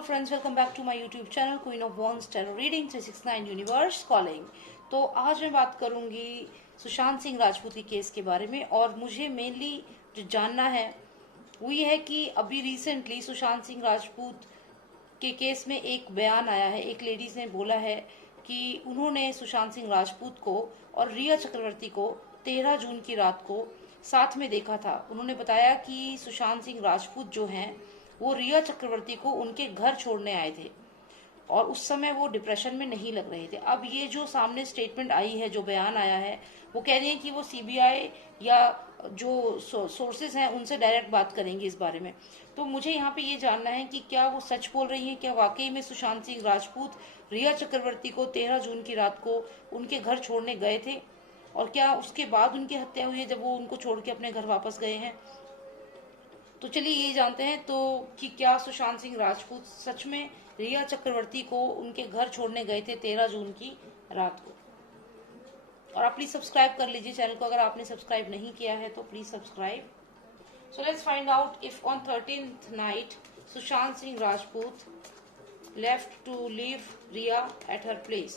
Hello friends, welcome back to my YouTube channel queen of wands tarot reading 369 universe calling. तो आज मैं बात करूंगी सुशांत सिंह राजपूत के केस के बारे में। और मुझे मेनली जो जानना है वो ये है कि अभी रिसेंटली सुशांत सिंह राजपूत के केस में एक बयान आया है। एक लेडीज ने बोला है कि उन्होंने सुशांत सिंह राजपूत को और रिया चक्रवर्ती को 13 जून की रात को साथ में देखा था। उन्होंने बताया कि सुशांत सिंह राजपूत जो हैं वो रिया चक्रवर्ती को उनके घर छोड़ने आए थे और उस समय वो डिप्रेशन में नहीं लग रहे थे। अब ये जो सामने स्टेटमेंट आई है, जो बयान आया है, वो कह रही है कि वो सीबीआई या जो सोर्सेज हैं उनसे डायरेक्ट बात करेंगे इस बारे में। तो मुझे यहाँ पे ये जानना है कि क्या वो सच बोल रही हैं, क्या वाकई में सुशांत सिंह राजपूत रिया चक्रवर्ती को 13 जून की रात को उनके घर छोड़ने गए थे और क्या उसके बाद उनकी हत्या हुई है जब वो उनको छोड़ के अपने घर वापस गए हैं। तो चलिए ये जानते हैं तो कि क्या सुशांत सिंह राजपूत सच में रिया चक्रवर्ती को उनके घर छोड़ने गए थे 13 जून की रात को। और आप प्लीज सब्सक्राइब कर लीजिए चैनल को, अगर आपने सब्सक्राइब नहीं किया है तो please subscribe. So let's find out if on 13th night Sushant Singh Rajput left to leave Rhea at her place.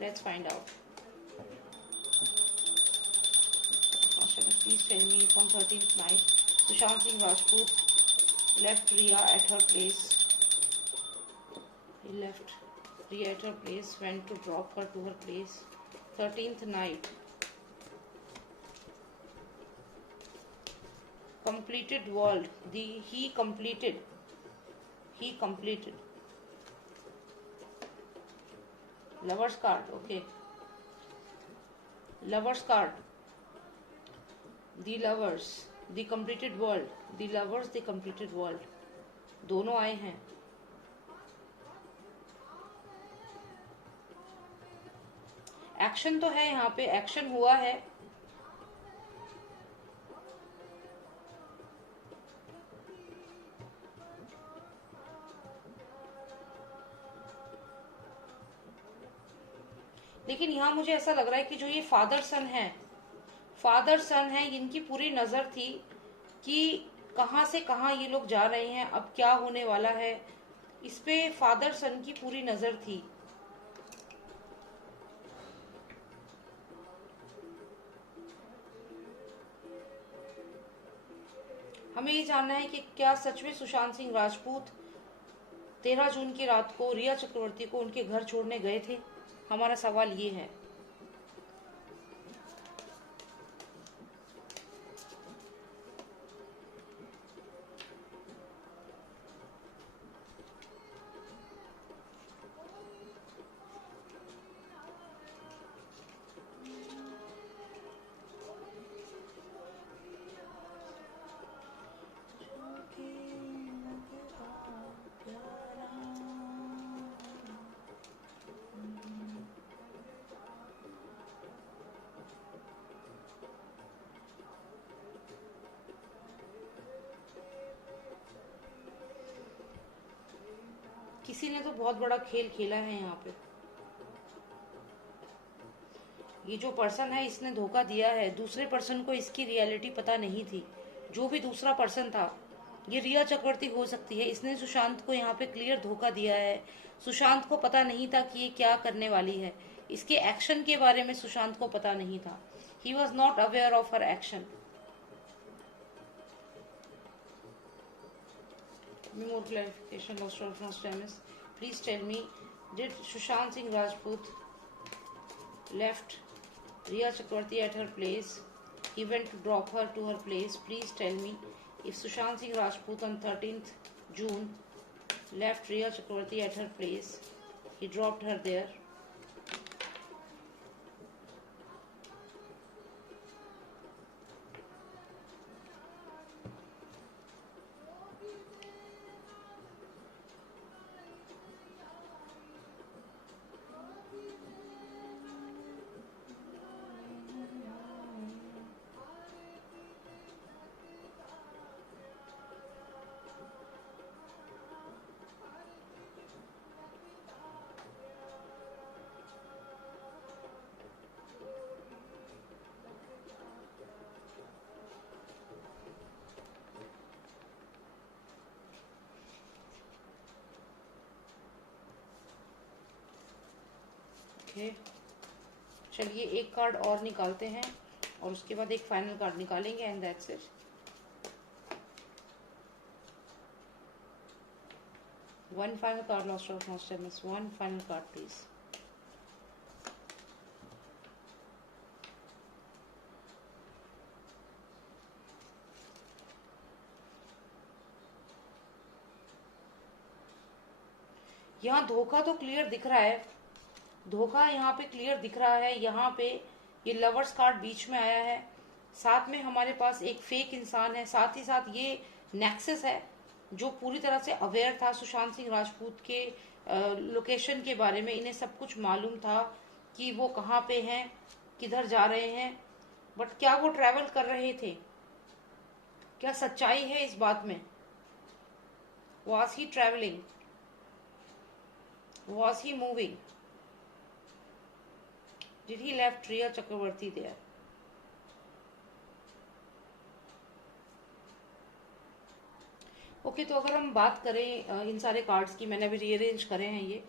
Let's find out. Please tell me if on 13th night Sushant Singh Rajput left Riya at her place. He left Riya at her place, went to drop her to her place. 13th night. Completed world. He completed. Lover's card. Okay. Lover's card. The lovers, the completed world, the lovers, the completed world, दोनों आए हैं। Action तो है, यहाँ पे action हुआ है। लेकिन यहाँ मुझे ऐसा लग रहा है कि जो ये फादर सन है, इनकी पूरी नजर थी कि कहाँ से कहाँ ये लोग जा रहे हैं, अब क्या होने वाला है, इस पे फादर सन की पूरी नजर थी। हमें ये जानना है कि क्या सच में सुशांत सिंह राजपूत 13 जून की रात को रिया चक्रवर्ती को उनके घर छोड़ने गए थे। हमारा सवाल ये है। किसी ने तो बहुत बड़ा खेल खेला है यहाँ पे। ये जो पर्सन है इसने धोखा दिया है। दूसरे पर्सन को इसकी रियलिटी पता नहीं थी। जो भी दूसरा पर्सन था, ये रिया चक्रवर्ती हो सकती है, इसने सुशांत को यहाँ पे क्लियर धोखा दिया है। सुशांत को पता नहीं था कि ये क्या करने वाली है। इसके एक्शन के बारे में सुशांत को पता नहीं था। He was not aware of her action. More clarification, Lost Nostradamus. Please tell me, did Sushant Singh Rajput left Riya Chakravarti at her place? He went to drop her to her place. Please tell me if Sushant Singh Rajput on 13th June left Riya Chakravarti at her place, he dropped her there. Okay, चलिए एक card और निकालते हैं और उसके बाद एक final card निकालेंगे and that's it. One final card lost of nostalgia, one final card please. यहाँ धोखा तो क्लियर दिख रहा है, धोखा यहाँ पे क्लियर दिख रहा है। यहाँ पे ये लवर्स कार्ड बीच में आया है, साथ में हमारे पास एक फेक इंसान है, साथ ही साथ ये नेक्सस है जो पूरी तरह से अवेयर था सुशांत सिंह राजपूत के लोकेशन के बारे में। इन्हें सब कुछ मालूम था कि वो कहाँ पे हैं, किधर जा रहे हैं, बट क्या वो ट्रैवल कर रहे थे? क्या सच्चाई है इस बात में? Was he travelling? Was he moving? Did he left Rhea Chakraborty there? Okay, तो अगर हम बात करें इन सारे कार्ड्स की, मैंने अभी रीअरेंज करे हैं ये,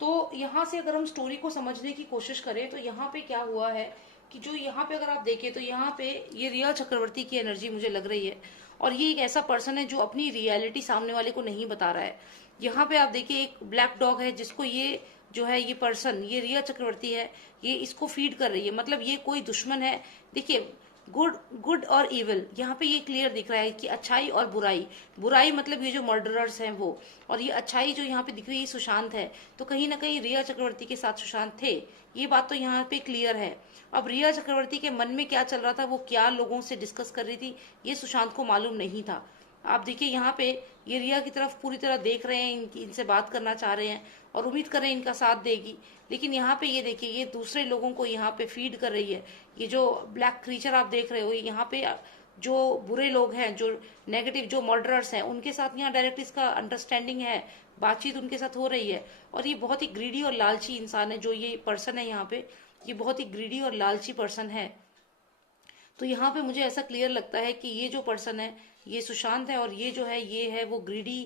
तो यहाँ से अगर हम स्टोरी को समझने की कोशिश करें तो यहाँ पे क्या हुआ है कि जो यहाँ पे अगर आप देखें तो यहाँ पे ये रिया चक्रवर्ती की एनर्जी मुझे लग रही है, और ये एक ऐसा पर्सन है जो अपनी रियलिटी सामने वाले को नहीं बता रहा है। यहाँ पे आप देखिए एक ब्लैक डॉग है जिसको ये जो है ये पर्सन, ये रिया चक्रवर्ती है, ये इसको फीड कर रही है, मतलब ये कोई दुश्मन है। देखिए गुड और इविल यहाँ पे ये क्लियर दिख रहा है कि अच्छाई और बुराई, बुराई मतलब ये जो मर्डरर्स हैं वो, और ये अच्छाई जो यहाँ पे दिख रही है सुशांत है। तो कहीं ना कहीं रिया चक्रवर्ती के साथ सुशांत थे, ये बात तो यहाँ पे क्लियर है। अब रिया चक्रवर्ती के मन में क्या चल रहा था, वो क्या लोगों से डिस्कस कर रही थी, ये सुशांत को मालूम नहीं था। आप देखिए यहाँ पे ये रिया की तरफ पूरी तरह देख रहे हैं, इनसे बात करना चाह रहे हैं और उम्मीद कर रहे हैं इनका साथ देगी, लेकिन यहाँ पे ये देखिए ये दूसरे लोगों को यहाँ पे फीड कर रही है। ये जो ब्लैक क्रीचर आप देख रहे हो, यहाँ पे जो बुरे लोग हैं, जो नेगेटिव, जो मर्डरर्स हैं, उनके साथ यहाँ डायरेक्ट इसका अंडरस्टैंडिंग है, बातचीत उनके साथ हो रही है। और ये बहुत ही ग्रीडी और लालची इंसान है, जो ये पर्सन है यहाँ पे, ये बहुत ही ग्रीडी और लालची पर्सन है। तो यहाँ पे मुझे ऐसा क्लियर लगता है कि ये जो पर्सन है ये सुशांत है, और ये जो है ये है वो ग्रीडी,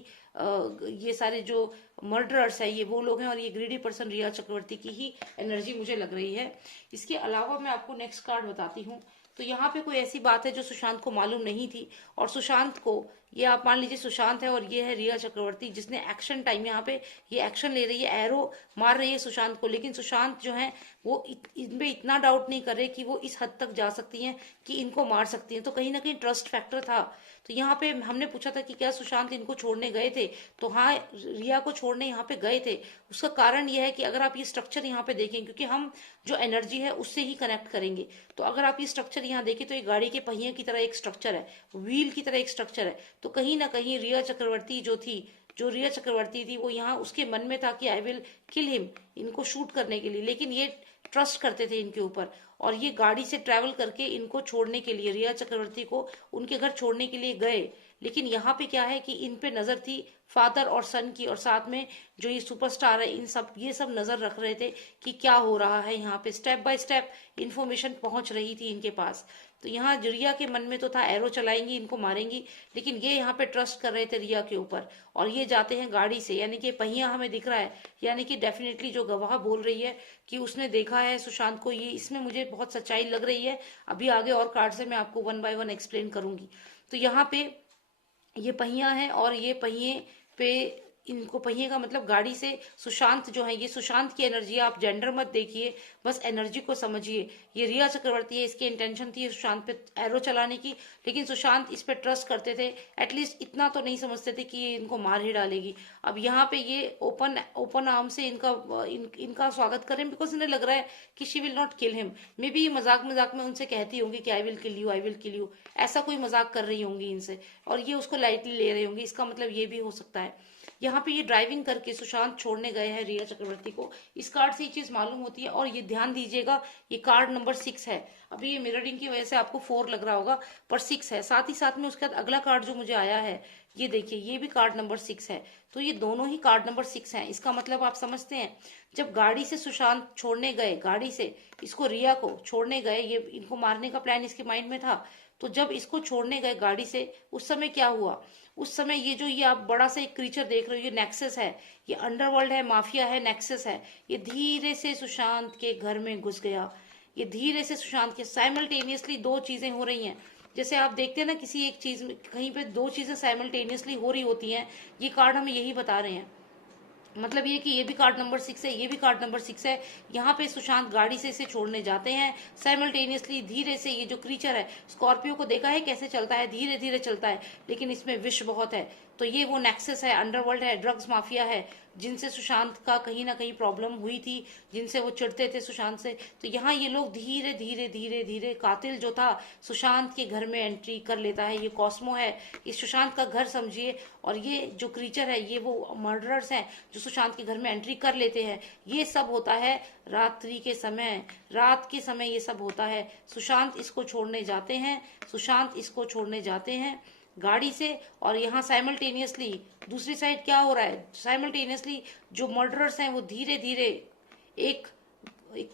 ये सारे जो मर्डरर्स है ये वो लोग हैं, और ये ग्रीडी पर्सन रिया चक्रवर्ती की ही एनर्जी मुझे लग रही है। इसके अलावा मैं आपको नेक्स्ट कार्ड बताती हूँ। तो यहाँ पे कोई ऐसी बात है जो सुशांत को मालूम नहीं थी, और सुशांत को, ये आप मान लीजिए सुशांत है और ये है रिया चक्रवर्ती, जिसने एक्शन टाइम यहाँ पे ये एक्शन ले रही है, एरो मार रही है सुशांत को, लेकिन सुशांत जो है वो इनपे इतना डाउट नहीं कर रहे कि वो इस हद तक जा सकती हैं कि इनको मार सकती हैं। तो कहीं ना कहीं ट्रस्ट फैक्टर था। तो यहाँ पे हमने पूछा था कि क्या सुशांत इनको छोड़ने गए थे, तो हाँ रिया को छोड़ने यहाँ पे गए थे। उसका कारण यह है कि अगर आप ये स्ट्रक्चर यहाँ पे देखें, क्योंकि हम जो एनर्जी है उससे ही कनेक्ट करेंगे, तो अगर आप ये स्ट्रक्चर यहाँ देखें तो ये गाड़ी के पहिए की तरह एक स्ट्रक्चर है, व्हील की तरह एक स्ट्रक्चर है। तो कहीं ना कहीं रिया चक्रवर्ती जो रिया चक्रवर्ती थी वो यहाँ उसके मन में था कि आई विल किल हिम, इनको शूट करने के लिए, लेकिन ये ट्रस्ट करते थे इनके ऊपर, और ये गाड़ी से ट्रैवल करके इनको छोड़ने के लिए, रिया चक्रवर्ती को उनके घर छोड़ने के लिए गए। लेकिन यहाँ पे क्या है कि इन पे नजर थी फादर और सन की, और साथ में जो ये सुपरस्टार है, इन सब ये सब नजर रख रहे थे कि क्या हो रहा है यहाँ पे, स्टेप बाय स्टेप इंफॉर्मेशन पहुंच रही थी इनके पास। तो यहाँ रिया के मन में तो था एरो चलाएंगी, इनको मारेंगी, लेकिन ये यहाँ पे ट्रस्ट कर रहे थे रिया के ऊपर, और ये जाते हैं गाड़ी से, यानी कि पहिया हमें दिख रहा है, यानी कि डेफिनेटली जो गवाह बोल रही है कि उसने देखा है सुशांत को, ये इसमें मुझे बहुत सच्चाई लग रही है। अभी आगे और कार्ड से मैं आपको वन बाय वन एक्सप्लेन करूंगी। तो यहाँ पे ये पहिया है, और ये पहिए पे, इनको पहिए का मतलब गाड़ी से सुशांत जो है, ये सुशांत की एनर्जी है, आप जेंडर मत देखिए, बस एनर्जी को समझिए। ये रिया चक्रवर्ती है, इसकी इंटेंशन थी सुशांत पे एरो चलाने की, लेकिन सुशांत इस पे ट्रस्ट करते थे, एटलीस्ट इतना तो नहीं समझते थे कि ये इनको मार ही डालेगी। अब यहाँ पे ये ओपन आर्म से इनका स्वागत करें, बिकॉज इन्हें लग रहा है कि she will not kill him. May be ये मजाक मजाक में उनसे कहती होंगी कि I will kill you, I will kill you, ऐसा कोई मजाक कर रही होंगी इनसे, और ये उसको लाइटली ले रही होंगी, इसका मतलब ये भी हो सकता है। यहाँ पे ये ड्राइविंग करके सुशांत छोड़ने गए हैं रिया चक्रवर्ती को, इस कार्ड से ये चीज मालूम होती है। और ये ध्यान दीजिएगा, ये कार्ड नंबर 6 है, अभी ये मिररिंग की वजह से आपको 4 लग रहा होगा, पर 6 है। साथ ही साथ में उसके बाद अगला कार्ड जो मुझे आया है, ये देखिए, ये भी कार्ड नंबर 6 है। तो ये दोनों ही कार्ड नंबर 6 है। इसका मतलब आप समझते हैं, जब गाड़ी से सुशांत छोड़ने गए, गाड़ी से इसको, रिया को छोड़ने गए, ये इनको मारने का प्लान इसके माइंड में था, तो जब इसको छोड़ने गए गाड़ी से, उस समय क्या हुआ, उस समय ये आप बड़ा सा एक क्रीचर देख रहे हो, ये नेक्सस है, ये अंडरवर्ल्ड है, माफिया है, नेक्सस है, ये धीरे से सुशांत के घर में घुस गया। ये धीरे से सुशांत के साइमल्टेनियसली दो चीजें हो रही हैं। जैसे आप देखते हैं ना, किसी एक चीज में कहीं पे दो चीजें साइमल्टेनियसली हो रही होती हैं, ये कार्ड हमें यही बता रहे हैं। मतलब ये कि ये भी कार्ड नंबर 6 है, ये भी कार्ड नंबर 6 है। यहाँ पे सुशांत गाड़ी से इसे छोड़ने जाते हैं साइमल्टेनियसली, धीरे से। ये जो क्रीचर है, स्कॉर्पियो को देखा है कैसे चलता है, धीरे धीरे चलता है, लेकिन इसमें विष बहुत है। तो ये वो नेक्सस है, अंडरवर्ल्ड है, ड्रग्स माफिया है, जिनसे सुशांत का कहीं ना कहीं प्रॉब्लम हुई थी, जिनसे वो चिढ़ते थे सुशांत से। तो यहाँ ये लोग धीरे धीरे धीरे धीरे, कातिल जो था सुशांत के घर में एंट्री कर लेता है। ये कॉस्मो है, ये सुशांत का घर समझिए, और ये जो क्रीचर है ये वो मर्डरर्स हैं जो सुशांत के घर में एंट्री कर लेते हैं। ये सब होता है रात्रि के समय, रात के समय ये सब होता है। सुशांत इसको छोड़ने जाते हैं, सुशांत इसको छोड़ने जाते हैं गाड़ी से। और यहाँ साइमल्टेनियसली दूसरी साइड क्या हो रहा है, साइमल्टेनियसली जो मर्डरर्स हैं वो धीरे धीरे एक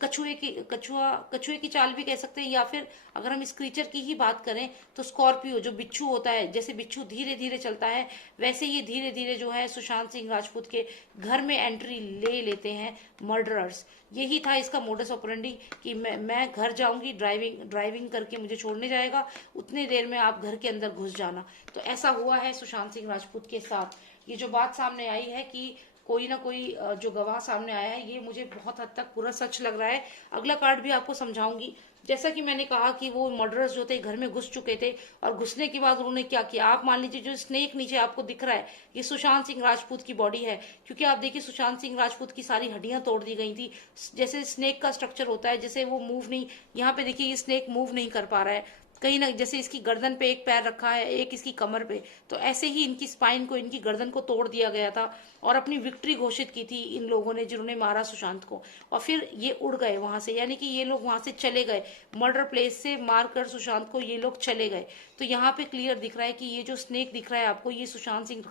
कछुए की चाल भी कह सकते हैं, या फिर अगर हम इस क्रीचर की ही बात करें तो स्कॉर्पियो जो बिच्छू होता है, जैसे बिच्छू धीरे धीरे चलता है, वैसे ये धीरे धीरे जो है सुशांत सिंह राजपूत के घर में एंट्री ले लेते हैं मर्डरर्स। यही था इसका मोडस ऑपरेंडी कि मैं घर जाऊंगी, ड्राइविंग करके मुझे छोड़ने जाएगा, उतनी देर में आप घर के अंदर घुस जाना। तो ऐसा हुआ है सुशांत सिंह राजपूत के साथ। ये जो बात सामने आई है कि कोई ना कोई जो गवाह सामने आया है, ये मुझे बहुत हद तक पूरा सच लग रहा है। अगला कार्ड भी आपको समझाऊंगी। जैसा कि मैंने कहा कि वो मर्डरर्स जो थे घर में घुस चुके थे, और घुसने के बाद उन्होंने क्या किया, आप मान लीजिए जो स्नेक नीचे आपको दिख रहा है, ये सुशांत सिंह राजपूत की बॉडी है। क्योंकि आप देखिए सुशांत सिंह राजपूत की सारी हड्डियां तोड़ दी गई थी। जैसे स्नेक का स्ट्रक्चर होता है, जैसे वो मूव नहीं, यहाँ पे देखिए ये स्नेक मूव नहीं कर पा रहा है कहीं ना, जैसे इसकी गर्दन पे एक पैर रखा है, एक इसकी कमर पे, तो ऐसे ही इनकी स्पाइन को, इनकी गर्दन को तोड़ दिया गया था। और अपनी विक्ट्री घोषित की थी इन लोगों ने जिन्होंने मारा सुशांत को, और फिर ये उड़ गए वहां से, यानी कि ये लोग वहां से चले गए, मर्डर प्लेस से मारकर सुशांत को ये लोग चले गए। तो यहाँ पे क्लियर दिख रहा है कि ये जो स्नेक दिख रहा है आपको, ये सुशांत सिंह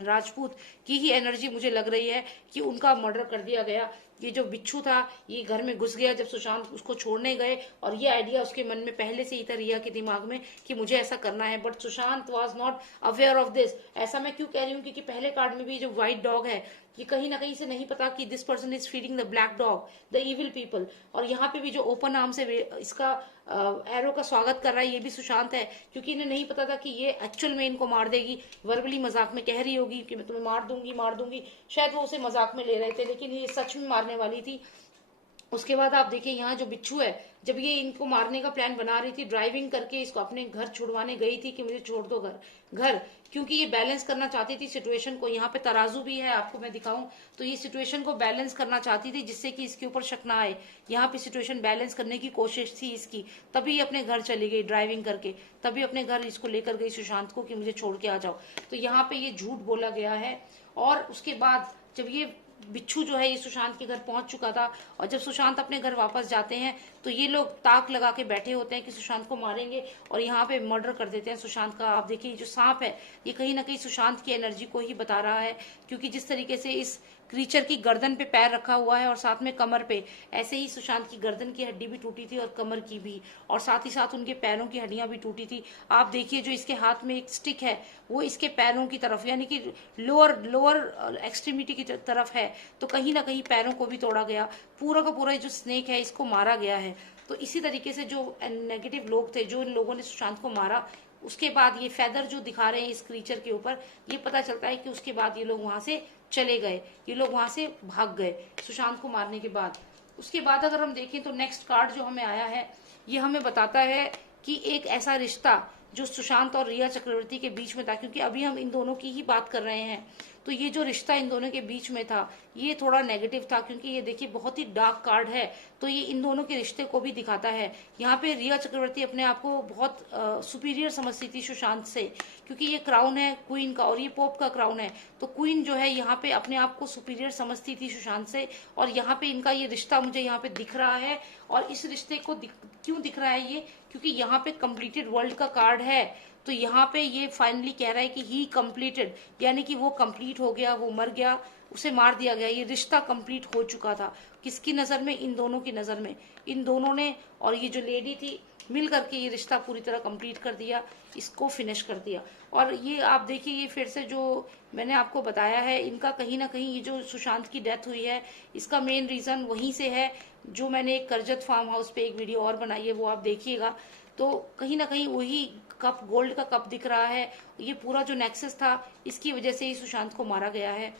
राजपूत की ही एनर्जी मुझे लग रही है कि उनका मर्डर कर दिया गया। ये जो बिच्छू था ये घर में घुस गया जब सुशांत उसको छोड़ने गए, और ये आइडिया उसके मन में पहले से ही था, रिया के दिमाग में, कि मुझे ऐसा करना है। But Sushant was not aware of this. ऐसा मैं क्यों कह रही हूँ, क्योंकि पहले कार्ड में भी जो व्हाइट डॉग है, ये कहीं ना कहीं से नहीं पता कि this person is feeding the black dog, the evil people. और यहाँ पे भी जो ओपन आर्म से इसका एरो का स्वागत कर रहा है, ये भी सुशांत है, क्योंकि इन्हें नहीं पता था कि ये एक्चुअल में इनको मार देगी। वर्बली मजाक में कह रही होगी कि मैं तुम्हें मार दूंगी, शायद वो उसे मजाक में ले रहे थे, लेकिन ये सच में मारने वाली थी। उसके बाद आप देखिए यहाँ जो बिच्छू है, जब ये इनको मारने का प्लान बना रही थी, ड्राइविंग करके इसको अपने घर छुड़वाने गई थी कि मुझे छोड़ दो घर, क्योंकि ये बैलेंस करना चाहती थी सिचुएशन को। यहाँ पे तराजू भी है, आपको मैं दिखाऊं तो ये सिचुएशन को बैलेंस करना चाहती थी, जिससे कि इसके ऊपर शक ना आए। यहाँ पे सिचुएशन बैलेंस करने की कोशिश थी इसकी, तभी अपने घर चली गई ड्राइविंग करके, तभी अपने घर इसको लेकर गई सुशांत को कि मुझे छोड़ के आ जाओ। तो यहाँ पे ये झूठ बोला गया है। और उसके बाद जब ये बिच्छू जो है ये सुशांत के घर पहुंच चुका था, और जब सुशांत अपने घर वापस जाते हैं तो ये लोग ताक लगा के बैठे होते हैं कि सुशांत को मारेंगे, और यहाँ पे मर्डर कर देते हैं सुशांत का। आप देखिए जो सांप है ये कहीं ना कहीं सुशांत की एनर्जी को ही बता रहा है, क्योंकि जिस तरीके से इस क्रीचर की गर्दन पे पैर रखा हुआ है और साथ में कमर पे, ऐसे ही सुशांत की गर्दन की हड्डी भी टूटी थी और कमर की भी, और साथ ही साथ उनके पैरों की हड्डियां भी टूटी थी। आप देखिए जो इसके हाथ में एक स्टिक है वो इसके पैरों की तरफ, यानी कि लोअर एक्सट्रीमिटी की तरफ है, तो कहीं ना कहीं पैरों को भी तोड़ा गया। पूरा का पूरा जो स्नेक है इसको मारा गया है। तो इसी तरीके से जो नेगेटिव लोग थे, जो इन लोगों ने सुशांत को मारा, उसके बाद ये फेदर जो दिखा रहे हैं इस क्रीचर के ऊपर, ये पता चलता है कि उसके बाद ये लोग वहां से चले गए, ये लोग वहां से भाग गए सुशांत को मारने के बाद। उसके बाद अगर हम देखें तो नेक्स्ट कार्ड जो हमें आया है, ये हमें बताता है कि एक ऐसा रिश्ता जो सुशांत और रिया चक्रवर्ती के बीच में था, क्योंकि अभी हम इन दोनों की ही बात कर रहे हैं, तो ये जो रिश्ता इन दोनों के बीच में था ये थोड़ा नेगेटिव था, क्योंकि ये देखिए बहुत ही डार्क कार्ड है, तो ये इन दोनों के रिश्ते को भी दिखाता है। यहाँ पे रिया चक्रवर्ती अपने आप को बहुत सुपीरियर समझती थी सुशांत से, क्योंकि ये क्राउन है क्वीन का और ये पोप का क्राउन है, तो क्वीन जो है यहाँ पे अपने आप को सुपीरियर समझती थी सुशांत से। और यहाँ पे इनका ये रिश्ता मुझे यहाँ पे दिख रहा है, और इस रिश्ते को क्यों दिख रहा है ये, क्योंकि यहाँ पे कंप्लीटेड वर्ल्ड का कार्ड है, तो यहाँ पे ये फाइनली कह रहा है कि ही कंप्लीटेड, यानी कि वो कंप्लीट हो गया, वो मर गया, उसे मार दिया गया, ये रिश्ता कंप्लीट हो चुका था। किसकी नजर में, इन दोनों की नजर में, इन दोनों ने। और ये जो लेडी थी मिल करके ये रिश्ता पूरी तरह कंप्लीट कर दिया, इसको फिनिश कर दिया। और ये आप देखिए, ये फिर से जो मैंने आपको बताया है, इनका कहीं ना कहीं ये जो सुशांत की डेथ हुई है, इसका मेन रीजन वहीं से है। जो मैंने एक करजत फार्म हाउस पे एक वीडियो और बनाई है, वो आप देखिएगा, तो कहीं ना कहीं वही कप, गोल्ड का कप दिख रहा है। ये पूरा जो नेक्सस था, इसकी वजह से ही सुशांत को मारा गया है,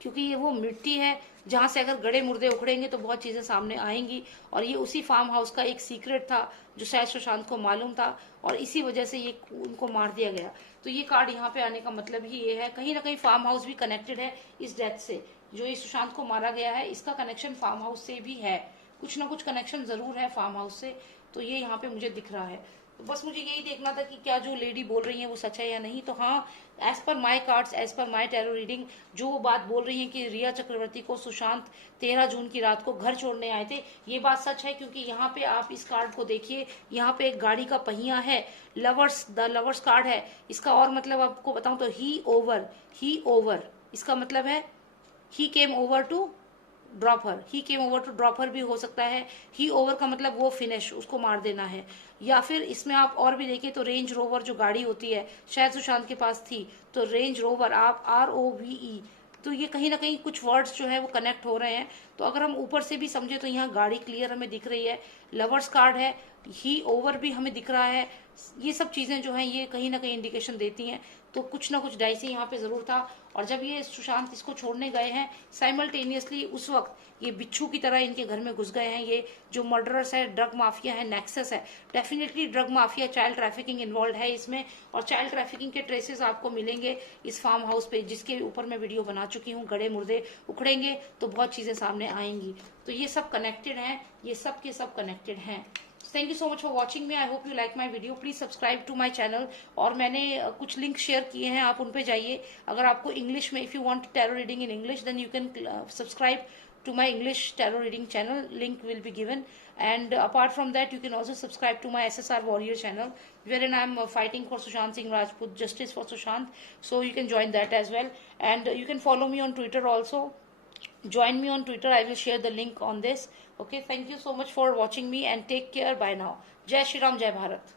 क्योंकि ये वो मिट्टी है जहां से अगर गड़े मुर्दे उखड़ेंगे तो बहुत चीजें सामने आएंगी। और ये उसी फार्म हाउस का एक सीक्रेट था जो शायद सुशांत को मालूम था, और इसी वजह से ये उनको मार दिया गया। तो ये कार्ड यहाँ पे आने का मतलब ही ये है, कहीं ना कहीं फार्म हाउस भी कनेक्टेड है इस डेथ से। जो ये सुशांत को मारा गया है, इसका कनेक्शन फार्म हाउस से भी है, कुछ ना कुछ कनेक्शन जरूर है फार्म हाउस से। तो ये यहाँ पे मुझे दिख रहा है। तो बस मुझे यही देखना था कि क्या जो लेडी बोल रही है वो सच है या नहीं। तो हाँ, as per my cards, as per my tarot reading, जो वो बात बोल रही है कि रिया चक्रवर्ती को सुशांत 13 जून की रात को घर छोड़ने आए थे, ये बात सच है। क्योंकि यहाँ पे आप इस कार्ड को देखिए, यहाँ पे एक गाड़ी का पहिया है, लवर्स, द लवर्स कार्ड है। इसका और मतलब आपको बताऊं तो ही ओवर, इसका मतलब है he came over to drop her, he came over to drop her भी हो सकता है। ही ओवर का मतलब वो फिनिश, उसको मार देना है। या फिर इसमें आप और भी देखिए तो रेंज रोवर जो गाड़ी होती है, शायद सुशांत के पास थी, तो रेंज रोवर, आप ROVE, तो ये कहीं ना कहीं कुछ वर्ड्स जो है वो कनेक्ट हो रहे हैं। तो अगर हम ऊपर से भी समझे तो यहाँ गाड़ी क्लियर हमें दिख रही है, लवर्स कार्ड है, ही ओवर भी हमें दिख रहा है। ये सब चीजें जो हैं ये कहीं ना कहीं इंडिकेशन देती हैं। तो कुछ ना कुछ डाइसी यहाँ पे जरूर था। और जब ये सुशांत इसको छोड़ने गए हैं, साइमल्टेनियसली उस वक्त ये बिच्छू की तरह इनके घर में घुस गए हैं। ये जो मर्डरर्स है, ड्रग माफिया है, नेक्सस है, definitely drug mafia, child trafficking involve है इसमें। और चाइल्ड ट्रैफिकिंग के ट्रेसेस आपको मिलेंगे इस फार्म हाउस पे, जिसके ऊपर मैं वीडियो बना चुकी हूँ। गड़े मुर्दे उखड़ेंगे तो बहुत चीजें सामने आएंगी। तो ये सब कनेक्टेड हैं, ये सब के सब कनेक्टेड हैं। Thank you so much for watching me. I hope you like my video. Please subscribe to my channel. और मैंने कुछ लिंक शेयर किए हैं, आप उन पे जाइए। अगर आपको इंग्लिश में, if you want tarot reading in English, then you can subscribe to my English tarot reading channel. Link will be given. And apart from that, you can also subscribe to my SSR Warrior channel, wherein I am fighting for Sushant Singh Rajput, justice for Sushant. So you can join that as well. And you can follow me on Twitter also. Join me on Twitter. I will share the link on this. Okay, thank you so much for watching me and take care. Bye now. Jai Shri Ram, Jai Bharat.